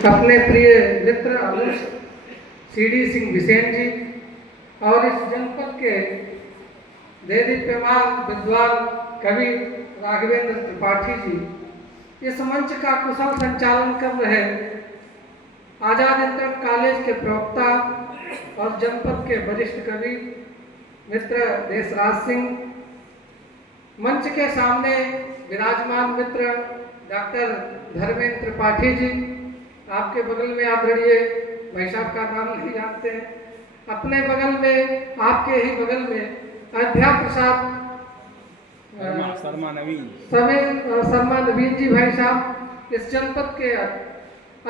अपने प्रिय मित्र अनुज सीडी सिंह बिसेन जी और इस जनपद के देदीप्यमान विद्वान कवि राघवेंद्र त्रिपाठी जी इस मंच का कुशल संचालन कर रहे आजाद इंटर कॉलेज के प्रवक्ता और जनपद के वरिष्ठ कवि मित्र देशराज सिंह, मंच के सामने विराजमान मित्र डॉक्टर धर्मेंद्र त्रिपाठी जी, आपके बगल में आदरणीय भाई साहब का नाम नहीं जानते हैं, अपने बगल में आपके ही बगल में अयोध्या प्रसाद शर्मा नवीन जी भाई साहब, इस जनपद के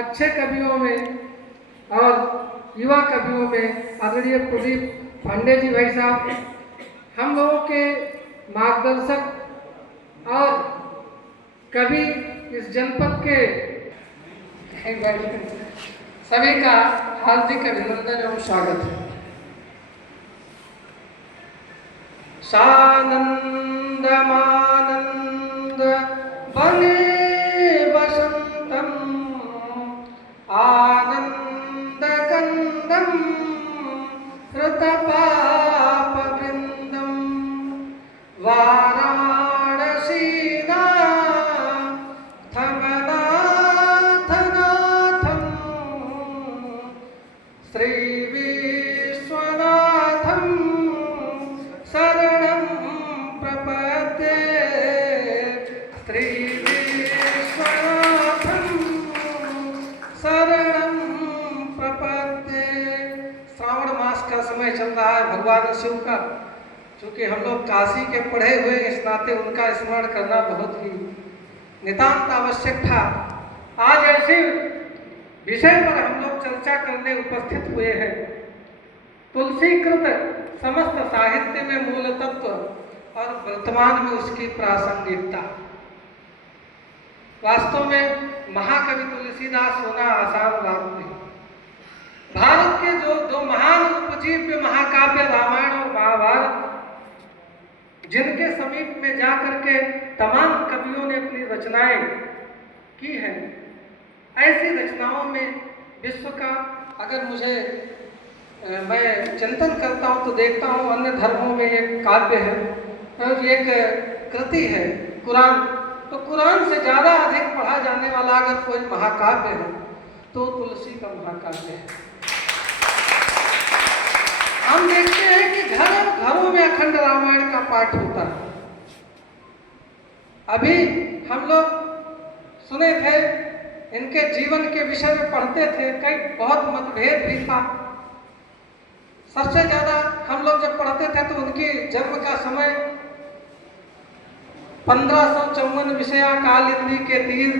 अच्छे कवियों में और युवा कवियों में आदरणीय प्रदीप पांडे जी भाई साहब, हम लोगों के मार्गदर्शक और कवि इस जनपद के सभी का हार्दिक अभिनंदन एवं स्वागत है। सानंद मानंद बने वसंतम आनंद कंदम हृतपाप वृंदम वाराणसीना थमनाथनाथम श्री विश्वनाथम शरणं प्रपद्ये श्री विश्वनाथम शरणं प्रपद्ये। श्रावण मास का समय चल रहा है भगवान शिव का, चूँकि हम लोग काशी के पढ़े हुए इस नाते उनका स्मरण करना बहुत ही नितांत आवश्यक था। आज ऐसे विषय पर हम लोग चर्चा करने उपस्थित हुए हैं। तुलसीकृत समस्त साहित्य में मूल तत्व और वर्तमान में उसकी प्रासंगिकता। वास्तव में महाकवि तुलसीदास होना आसान बात नहीं। भारत के जो दो महान उपजीव्य महाकाव्य रामायण और महाभारत, जिनके समीप में जाकर के तमाम कवियों ने अपनी रचनाएं की हैं, ऐसी रचनाओं में विश्व का अगर मैं चिंतन करता हूँ तो देखता हूँ अन्य धर्मों में एक काव्य है और एक कृति है कुरान। तो कुरान से ज़्यादा अधिक पढ़ा जाने वाला अगर कोई महाकाव्य है तो तुलसी का महाकाव्य है। हम देखते हैं कि घरों में अखंड रामायण का पाठ होता है। अभी हम लोग सुने थे, इनके जीवन के विषय में पढ़ते थे, कई बहुत मतभेद भी था। सबसे ज्यादा हम लोग जब पढ़ते थे तो उनकी जन्म का समय 1554 विषया काल इंद्री के तीर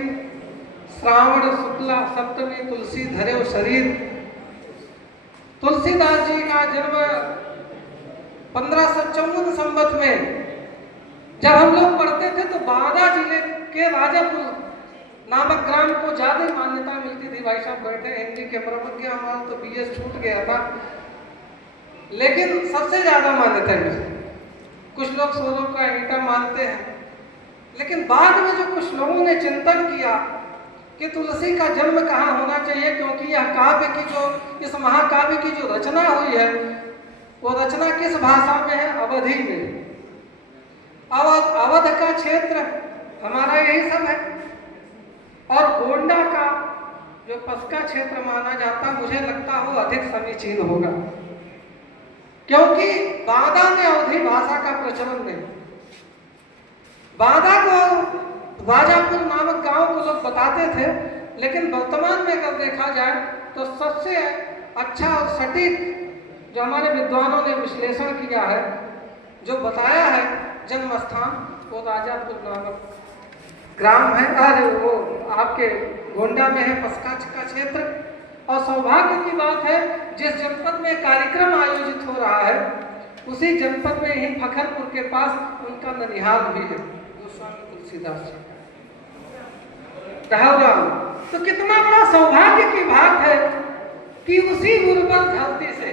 श्रावण शुक्ला सप्तमी तुलसी धरे शरीर। तुलसीदास जी का जन्म 1554 संवत में जब हम लोग पढ़ते थे तो बांदा जिले के राजापुर नामक ग्राम को ज्यादा मान्यता मिलती थी। भाई साहब बैठे हिंदी के प्रमुख, हमारा तो बीएस छूट गया था, लेकिन सबसे ज्यादा मान्यता मिलती। कुछ लोग सोलों का ईटा मानते हैं, लेकिन बाद में जो कुछ लोगों ने चिंतन किया कि तुलसी का जन्म कहाँ होना चाहिए, क्योंकि यह काव्य की जो इस महाकाव्य की जो रचना हुई है वो रचना किस भाषा में है? अवधी में। अवध का क्षेत्र हमारा यही सब है और गोंडा का जो पसका क्षेत्र माना जाता, मुझे लगता हो अधिक समीचीन होगा, क्योंकि बांदा में अवधी भाषा का प्रचलन नहीं। बांदा को राजापुर नामक गांव को लोग बताते थे, लेकिन वर्तमान में अगर देखा जाए तो सबसे अच्छा और सटीक जो हमारे विद्वानों ने विश्लेषण किया है, जो बताया है जन्म स्थान, वो राजापुर नामक ग्राम है और वो आपके गोंडा में है, पसका का क्षेत्र। और सौभाग्य की बात है, जिस जनपद में कार्यक्रम आयोजित हो रहा है उसी जनपद में ही फखरपुर के पास उनका ननिहाल भी है, गोस्वामी तुलसीदास जी का। तो कितना बड़ा सौभाग्य की बात है कि उसी उर्वर धरती से,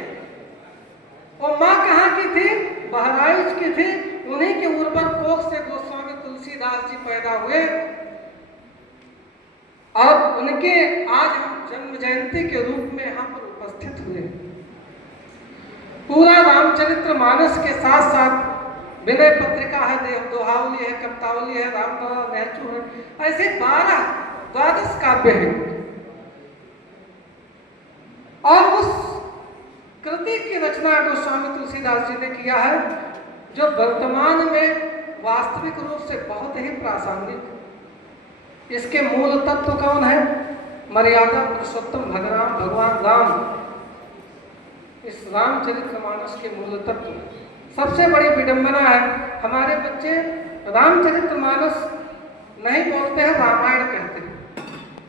और माँ कहाँ की थी? बहराइच की थी। उन्हीं के उर्वर कोख से गोस्वामी तुलसीदास जी पैदा हुए और उनके आज हम जन्म जयंती के रूप में यहाँ पर उपस्थित हुए। पूरा रामचरितमानस के साथ साथ विनय पत्रिका है, देव दोहावली है, कवितावली है, रामनारायण महचू है, ऐसे 12 काव्य हैं। और उस कृति की रचना गोस्वामी तुलसीदास जी ने किया है, जो वर्तमान में वास्तविक रूप से बहुत ही प्रासंगिक है। इसके मूल तत्व कौन है? मर्यादा पुरुषोत्तम भगवान राम। इस रामचरितमानस के मूल तत्व। सबसे बड़ी विडंबना है, हमारे बच्चे रामचरितमानस नहीं बोलते हैं, रामायण कहते हैं।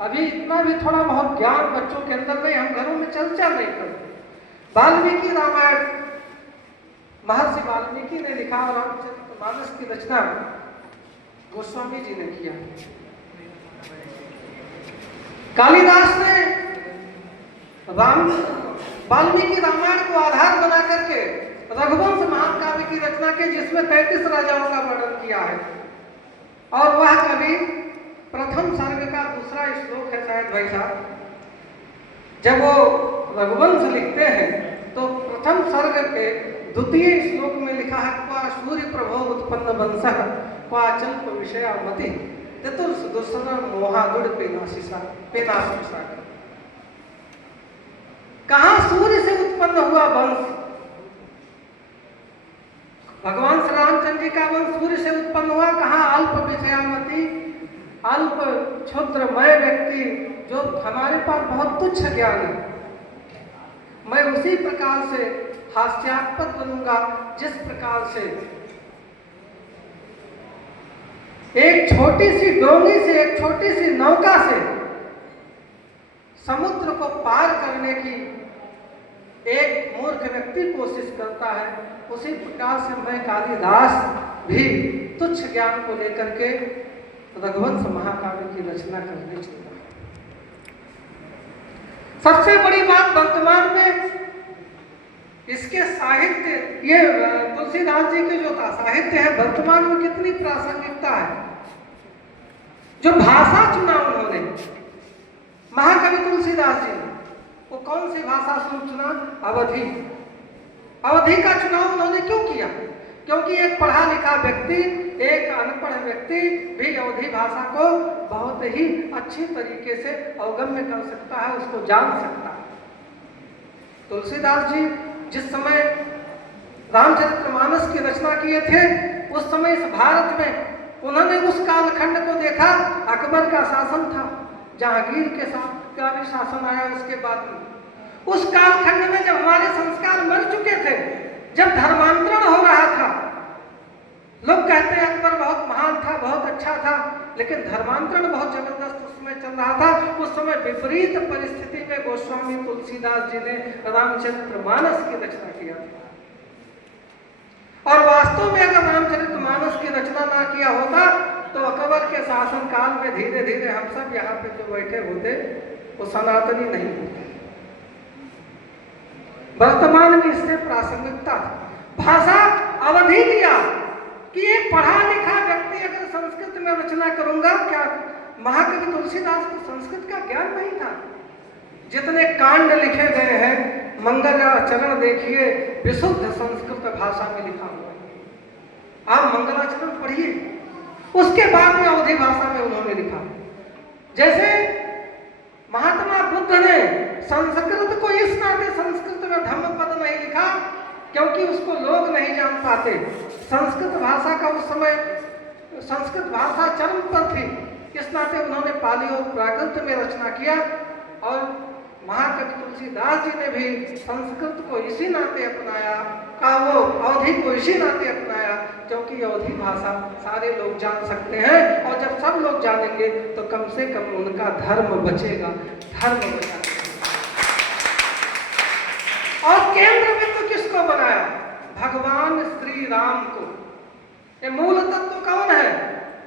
अभी इतना भी थोड़ा बहुत ज्ञान बच्चों के अंदर नहीं, हम घरों में चर्चा नहीं करते। वाल्मीकि रामायण महर्षि वाल्मीकि ने लिखा और रामचरितमानस की रचना गोस्वामी जी ने किया। कालिदास ने वाल्मीकि रामायण को आधार बना करके रघुवंश महाकाव्य की रचना की, जिसमें 33 राजाओं का वर्णन किया है। और वह कवि प्रथम सर्ग का दूसरा श्लोक है शायद भाई साहब, जब वो रघुवंश लिखते हैं तो प्रथम सर्ग के द्वितीय श्लोक में लिखा है, क्वा सूर्य प्रभो उत्पन्न वंशः क्वा चल्प विषयामति चतुर्दुसर मोहादुड़ पेनाशिसा। कहाँ सूर्य से उत्पन्न हुआ वंश? भगवान श्री रामचंद्र जी का वंश सूर्य से उत्पन्न हुआ। कहाँ अल्प विषयामति, अल्प क्षुद्रमय व्यक्ति, जो हमारे पास बहुत तुच्छ ज्ञान है। मैं उसी प्रकार से हास्यास्पद बनूंगा जिस प्रकार से एक छोटी सी डोंगी से, एक छोटी सी नौका से समुद्र को पार करने की एक मूर्ख व्यक्ति कोशिश करता है, उसी प्रकार से मैं कालिदास भी तुच्छ ज्ञान को लेकर के रघुवंश महाकाव्य की रचना करने चल रहा है। सबसे बड़ी बात, वर्तमान में इसके साहित्य, ये तुलसीदास जी के जो साहित्य है वर्तमान में कितनी प्रासंगिकता है। जो भाषा चुना उन्होंने, महाकवि तुलसीदास जी ने, वो कौन सी भाषा चुना? अवधी। अवधी का चुनाव उन्होंने क्यों किया? क्योंकि एक पढ़ा लिखा व्यक्ति, एक अनपढ़ व्यक्ति भी अवधी भाषा को बहुत ही अच्छी तरीके से अवगम्य कर सकता है, उसको जान सकता है। तुलसीदास जी जिस समय रामचरितमानस की रचना किए थे, उस समय इस भारत में उन्होंने उस कालखंड को देखा, अकबर का शासन था, जहांगीर के साथ का भी शासन आया उसके बाद में। उस कालखंड में जब हमारे संस्कार मर चुके थे, जब धर्मांतरण हो रहा था, लोग कहते हैं अकबर बहुत महान था, बहुत अच्छा था, लेकिन धर्मांतरण बहुत जबरदस्त उसमें चल रहा था। उस समय विपरीत परिस्थिति में गोस्वामी तुलसीदास जी ने रामचरितमानस की रचना किया था। और वास्तव में अगर रामचरितमानस की रचना ना किया होता तो अकबर के शासन काल में धीरे धीरे हम सब यहाँ पे जो बैठे होते वो सनातनी नहीं होते। वर्तमान में इससे प्रासंगिकता भाषा अवधि दिया कि एक पढ़ा लिखा व्यक्ति अगर संस्कृत में रचना करूंगा, क्या महाकवि तुलसीदास को संस्कृत का ज्ञान नहीं था? जितने कांड लिखे गए हैं, मंगलाचरण देखिए, विशुद्ध संस्कृत भाषा में लिखा हुआ है। आप मंगलाचरण पढ़िए, उसके बाद में अवधी भाषा में उन्होंने लिखा। जैसे महात्मा बुद्ध ने संस्कृत को इस नाते संस्कृत में धम्मपद नहीं लिखा क्योंकि उसको लोग नहीं जान पाते। संस्कृत भाषा का उस समय संस्कृत भाषा चरम पर थी, इस नाते उन्होंने पाली और प्राकृत में रचना किया। और महाकवि तुलसीदास जी ने भी संस्कृत को इसी नाते अपनाया, का वो अवधि को इसी नाते अपनाया क्योंकि अवधि भाषा सारे लोग जान सकते हैं, और जब सब लोग जानेंगे तो कम से कम उनका धर्म बचेगा, धर्म बचेगा। और केंद्र बिंदु किसको बनाया? भगवान श्री राम को। ये मूल तत्व कौन है?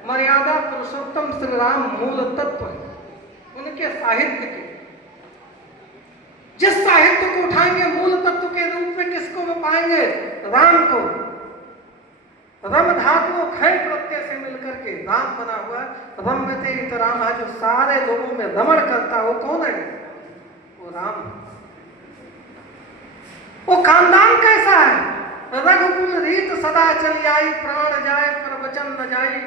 मर्यादा पुरुषोत्तम श्री राम मूल तत्व है उनके साहित्य के। जिस साहित्य को उठाएंगे मूल तत्व के रूप में किसको पाएंगे? राम को। रम धातु खय प्रत्यय से मिलकर के राम बना हुआ। रम्यते इत राम है, जो सारे लोगों में रमण करता है, वो कौन है? रघुकुल रीत सदा चली आई, प्राण जाए पर वचन न जाई।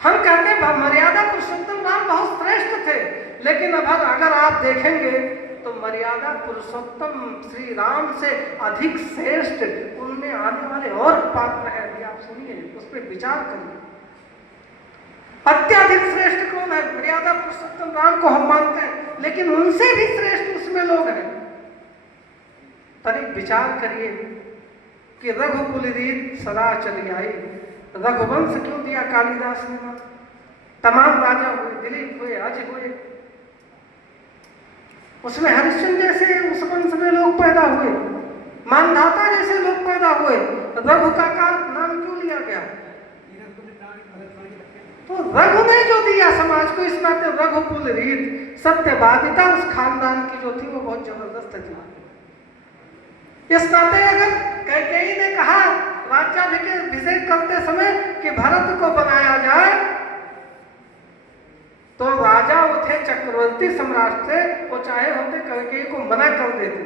हम कहते हैं मर्यादा पुरुषोत्तम राम बहुत श्रेष्ठ थे, लेकिन अगर आप देखेंगे तो मर्यादा पुरुषोत्तम श्री राम से अधिक श्रेष्ठ उनमें आने वाले और पात्र हैं। अभी आप सुनिए, उस पर विचार करिए। अत्यधिक श्रेष्ठ कौन है? मर्यादा पुरुषोत्तम राम को हम मानते हैं, लेकिन उनसे भी श्रेष्ठ उसमें लोग हैं। तनिक विचार करिए कि रघुकुल रीत सदा चली आई। रघुवंश क्यों दिया कालिदास ने? तमाम राजा हुए, दिलीप हुए, अज हुए, उसमें हरिश्चंद्र जैसे उस वंश में लोग पैदा हुए, मानधाता जैसे लोग पैदा हुए। रघु का नाम क्यों लिया गया? तो रघु ने जो दिया समाज को, इस नाते रघुकुल रीत सत्यवादिता उस खानदान की जो थी वो बहुत जबरदस्त थी। इस नाते अगर कैकेयी ने कहा राज्याभिषेक करते समय कि भरत को बनाया जाए, तो राजा उठे चक्रवर्ती सम्राट थे, वो चाहे होते कैकेयी को मना कर देते,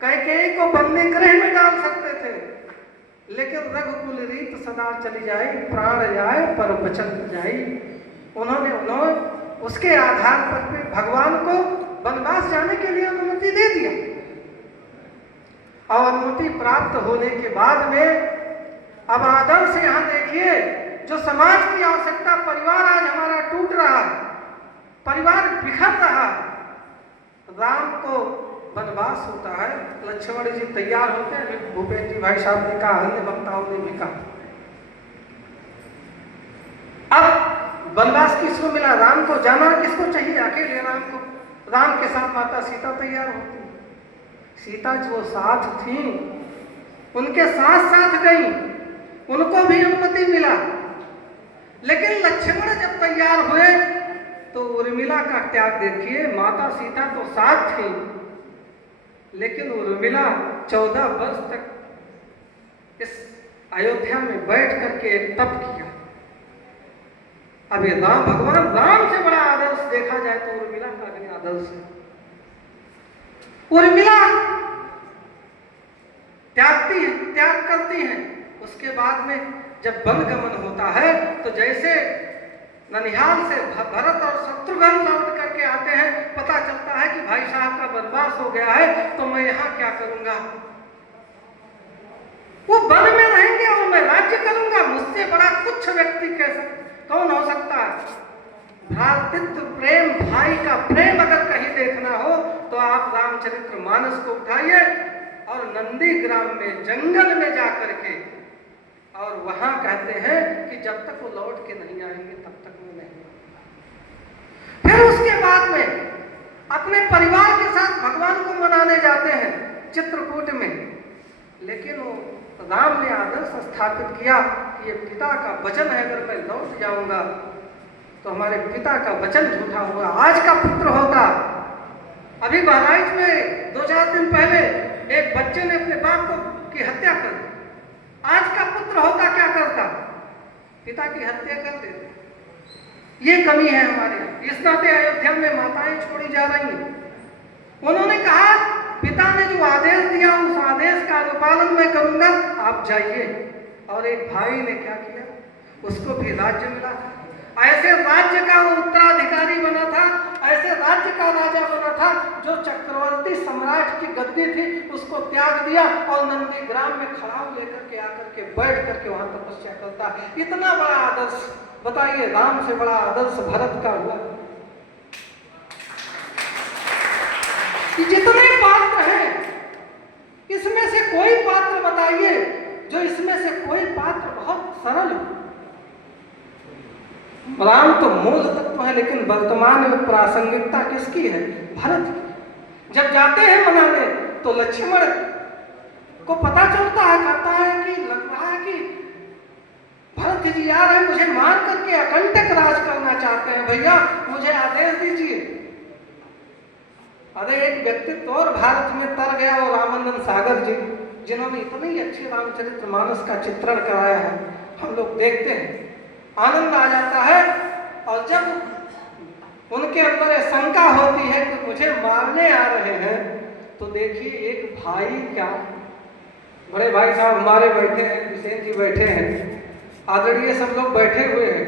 कैकेयी को बंदी गृह में डाल सकते थे, लेकिन रघुकुल रीत सदा चली जाए, प्राण जाए पर वचन न जाई। उन्होंने उसके आधार पर भगवान को वनवास जाने के लिए अनुमति दे दिया। और अनुमति प्राप्त होने के बाद में अब आदर्श यहाँ देखिए, जो समाज की आवश्यकता, परिवार आज हमारा टूट रहा, परिवार बिखर रहा, राम को वनवास होता है, लक्ष्मण जी तैयार होते हैं, भूपेश जी भाई साहब ने कहा, अन्य वक्ताओं ने भी कहा। अब वनवास किसको मिला? राम को। जाना किसको चाहिए? अकेले राम को। राम के साथ माता सीता तैयार होती, सीता जो साथ थी उनके साथ साथ गई, उनको भी अनुमति मिला। लेकिन लक्ष्मण जब तैयार हुए तो उर्मिला का त्याग देखिए। माता सीता तो साथ थी, लेकिन उर्मिला 14 वर्ष तक इस अयोध्या में बैठ करके एक तप किया। अब ये भगवान राम से बड़ा आदर्श देखा जाए तो उर्मिला का भी आदर्श है। उर्मिला त्याग करती हैं। उसके बाद में जब वनगमन होता है तो जैसे ननिहाल से भरत और शत्रुघ्न लौट करके आते हैं, पता चलता है कि भाई साहब का वनवास हो गया है, तो मैं यहाँ क्या करूंगा? वो वन में रहेंगे और मैं राज्य करूंगा। मुझसे बड़ा तुच्छ व्यक्ति कौन हो सकता है? भ्रातृत्व प्रेम, भाई का प्रेम अगर कहीं देखना हो तो आप रामचरितमानस को उठाइए और नंदीग्राम में जंगल में जाकर के, और वहां कहते हैं कि जब तक वो लौट के नहीं आएंगे तब तक वो नहीं। फिर उसके बाद में अपने परिवार के साथ भगवान को मनाने जाते हैं चित्रकूट में। लेकिन वो राम ने आदर्श स्थापित किया कि ये पिता का वचन है, अगर मैं लौट जाऊंगा तो हमारे पिता का वचन झूठा हुआ। आज का पुत्र होता, अभी बहराइच में 2-4 दिन पहले एक बच्चे ने अपने बाप की हत्या कर दी। आज का पुत्र होता क्या करता? पिता की हत्या कर देते। ये कमी है हमारे। इस नाते अयोध्या में माताएं छोड़ी जा रही हैं। उन्होंने कहा पिता ने जो आदेश दिया उस आदेश का अनुपालन मैं करूंगा, आप जाइए। और एक भाई ने क्या किया? उसको भी राज्य मिला था। ऐसे राज्य का वो उत्तराधिकारी बना था, ऐसे राज्य का राजा बना था जो चक्रवर्ती सम्राट की गद्दी थी उसको त्याग दिया और नंदीग्राम में खड़ाऊ लेकर के आकर के बैठ करके वहां तपस्या करता। इतना बड़ा आदर्श, बताइए, राम से बड़ा आदर्श भरत का हुआ। जितने पात्र हैं इसमें से कोई पात्र बताइए जो इसमें से कोई पात्र बहुत सरल हो। राम तो मूल तत्व है, लेकिन वर्तमान में प्रासंगिकता किसकी है? भरत की। जब जाते हैं मनाने तो लक्ष्मण को पता चलता है, कहता है कि लग रहा है कि भरत जी आ रहे हैं, मुझे मार करके अकंटक राज करना चाहते हैं, भैया मुझे आदेश दीजिए। अरे एक व्यक्तित्व और भारत में तर गया, और रामानंद सागर जी, जिन्होंने इतनी अच्छी रामचरितमानस का चित्रण कराया है। हम लोग देखते हैं, आनंद आ जाता है। और जब उनके अंदर ये शंका होती है कि मुझे मारने आ रहे हैं, तो देखिए एक भाई क्या बड़े भाई साहब हमारे बैठे हैं, हुसैन जी बैठे हैं, आदरणीय सब लोग बैठे हुए हैं,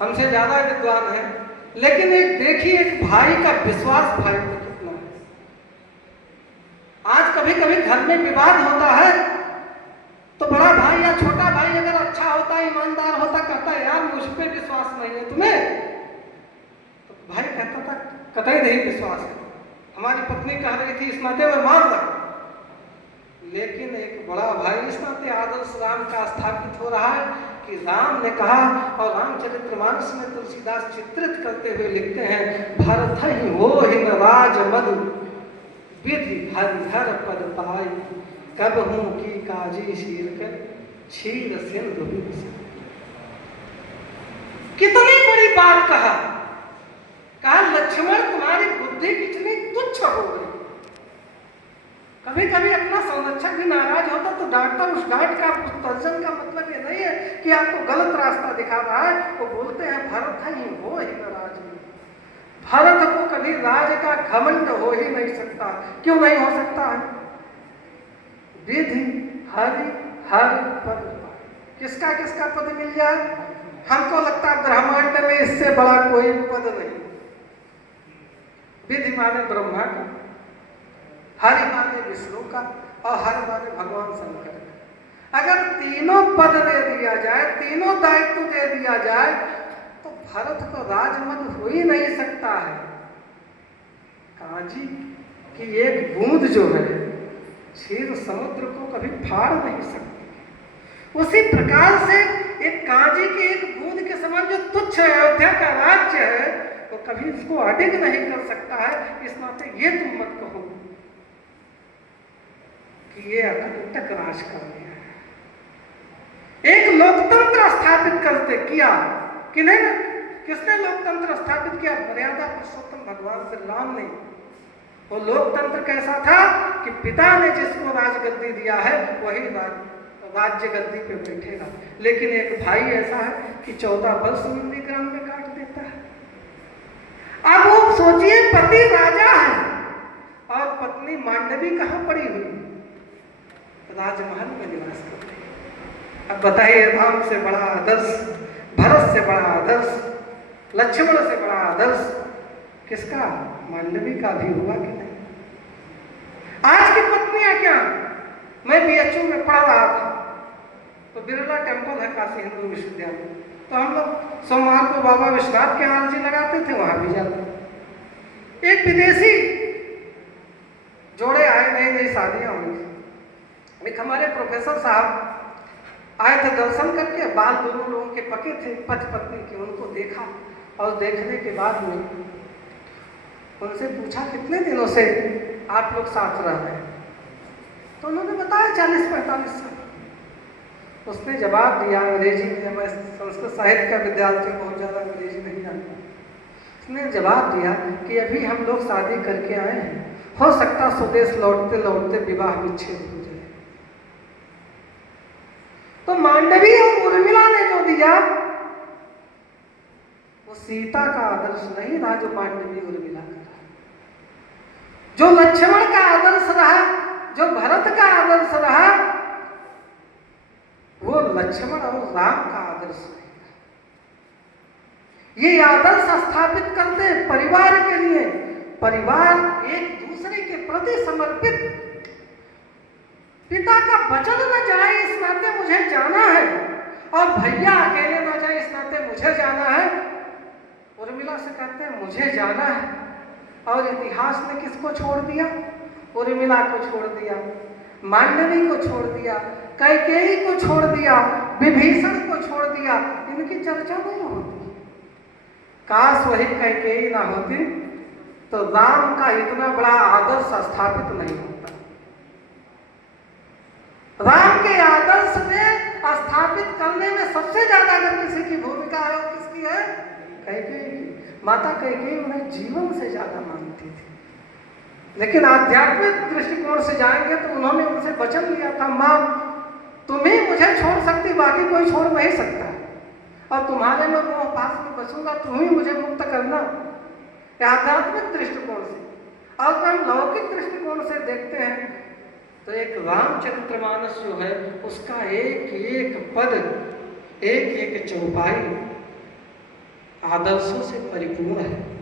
हमसे ज़्यादा विद्वान हैं, लेकिन एक देखिए एक भाई का विश्वास भाई पर कितना है। आज कभी कभी घर में विवाद होता है तो बड़ा भाई या छोटा भाई अगर अच्छा होता, ईमानदार होता, कहता है यार मुझ पर विश्वास नहीं है तुम्हें, तो भाई कहता था कतई नहीं विश्वास है, हमारी पत्नी कह रही थी इस नाते में मान लो। लेकिन एक बड़ा भाई इस नाते आदर्श राम का स्थापित हो रहा है कि राम ने कहा, और रामचरितमानस में तुलसीदास चित्रित करते हुए लिखते हैं, भरत ही हो हिन राज मधु विधि हरिहर पद पाई, कब हूं की काजी शीर कर क्षीर सिंधु विधि। कितनी बड़ी बात कहा लक्ष्मण तुम्हारी बुद्धि कितनी तुच्छ हो गई। कभी कभी अपना संरक्षक भी नाराज होता तो डांटता, उस डांट का तर्जन का मतलब ये नहीं है कि आपको गलत रास्ता दिखा रहा है। वो बोलते हैं भरत ही हो ही न राज में, भरत को कभी राज का घमंड हो ही नहीं सकता। क्यों नहीं हो सकता है? विधि हरि हर पद, किसका किसका पद मिल जाए। हमको लगता है ब्रह्मांड में इससे बड़ा कोई पद नहीं। विधि माने ब्रह्मा का, हरि माने विष्णु का, और हर माने भगवान शंकर का। अगर तीनों पद दे दिया जाए, तीनों दायित्व दे दिया जाए, तो भरत को राजमद हो ही नहीं सकता है। काजी की एक बूंद जो है क्षीर समुद्र को कभी फाड़ नहीं सकती। उसी प्रकार से एक काजी की एक बूंद के समान जो तुच्छ अयोध्या का राज्य है, वो कभी इसको अडिग नहीं कर सकता है। इस नाते ये तुम मत कहो कि ये अकंटक राज कर लिया है। एक लोकतंत्र स्थापित करते किया कि नहीं ना? किसने लोकतंत्र स्थापित किया? मर्यादा पुरुषोत्तम भगवान श्री राम ने। वो लोकतंत्र कैसा था कि पिता ने जिसको राजगद्दी दिया है वही राज्य गद्दी पे बैठेगा। लेकिन एक भाई ऐसा है कि 14 वर्ष नंदीग्राम में काट देता है। अब वो सोचिए, पति राजा है और पत्नी मांडवी कहाँ पड़ी हुई? राजमहल में निवास करते हैं। अब बताइए, राम से बड़ा आदर्श, भरत से बड़ा आदर्श, लक्ष्मण से बड़ा आदर्श किसका? मांडवी का भी हुआ कि नहीं? आज की पत्नियां क्या, मैं बीएचयू में पढ़ रहा था तो बिरला टेम्पल है काशी हिंदू विश्वविद्यालय, तो हम लोग सोमवार को बाबा विश्वनाथ के आरती लगाते थे, वहां भी जाते। एक विदेशी जोड़े आए, नई नई शादियां हुई। एक हमारे प्रोफेसर साहब आए थे दर्शन करके, बाल दोनों लोगों के पके थे, पति पत्नी के। उनको देखा और देखने के बाद में उनसे पूछा कितने दिनों से आप लोग साथ रह रहे हैं? तो उन्होंने बताया 40-45 साल। उसने जवाब दिया अंग्रेजी में, मैं संस्कृत साहित्य का विद्यार्थी, बहुत ज़्यादा अंग्रेजी नहीं जानता। उसने जवाब दिया कि अभी हम लोग शादी करके आए हैं, हो सकता स्वदेश लौटते लौटते विवाह विच्छेद हो जाए। तो मांडवी और उर्मिला ने जो दिया वो सीता का आदर्श नहीं रहा, जो मांडवी उर्मिला का रहा। जो लक्ष्मण का आदर्श रहा, जो भरत का आदर्श रहा, वो लक्ष्मण और राम का आदर्श नहीं। ये आदर्श स्थापित करते हैं परिवार के लिए। परिवार एक दूसरे के प्रति समर्पित। पिता का वचन न जाए इस नाते मुझे जाना है, और भैया अकेले न जाए इस नाते मुझे जाना है। उर्मिला से कहते हैं मुझे जाना है, और इतिहास ने किसको छोड़ दिया? उर्मिला को छोड़ दिया, मांडवी को छोड़ दिया, कैकेयी को छोड़ दिया, विभीषण को छोड़ दिया। इनकी चर्चा नहीं होती। काश वही कैकेयी ना होती तो राम का इतना बड़ा आदर्श स्थापित नहीं होता। राम के आदर्श में स्थापित करने में सबसे ज्यादा अगर किसी की भूमिका है, वो किसकी है? कैकेयी की। माता कैकेयी उन्हें जीवन से ज्यादा मानती थी। लेकिन आध्यात्मिक दृष्टिकोण से जाएंगे तो उन्होंने उनसे वचन लिया था, माँ तुम ही मुझे छोड़ सकती, बाकी कोई छोड़ नहीं सकता, और तुम्हारे में मोह पास में बसूंगा, तुम ही मुझे मुक्त करना। आध्यात्मिक दृष्टिकोण से। और हम लौकिक दृष्टिकोण से देखते हैं तो एक रामचरितमानस जो है उसका एक एक पद, एक एक चौपाई आदर्शों से परिपूर्ण है।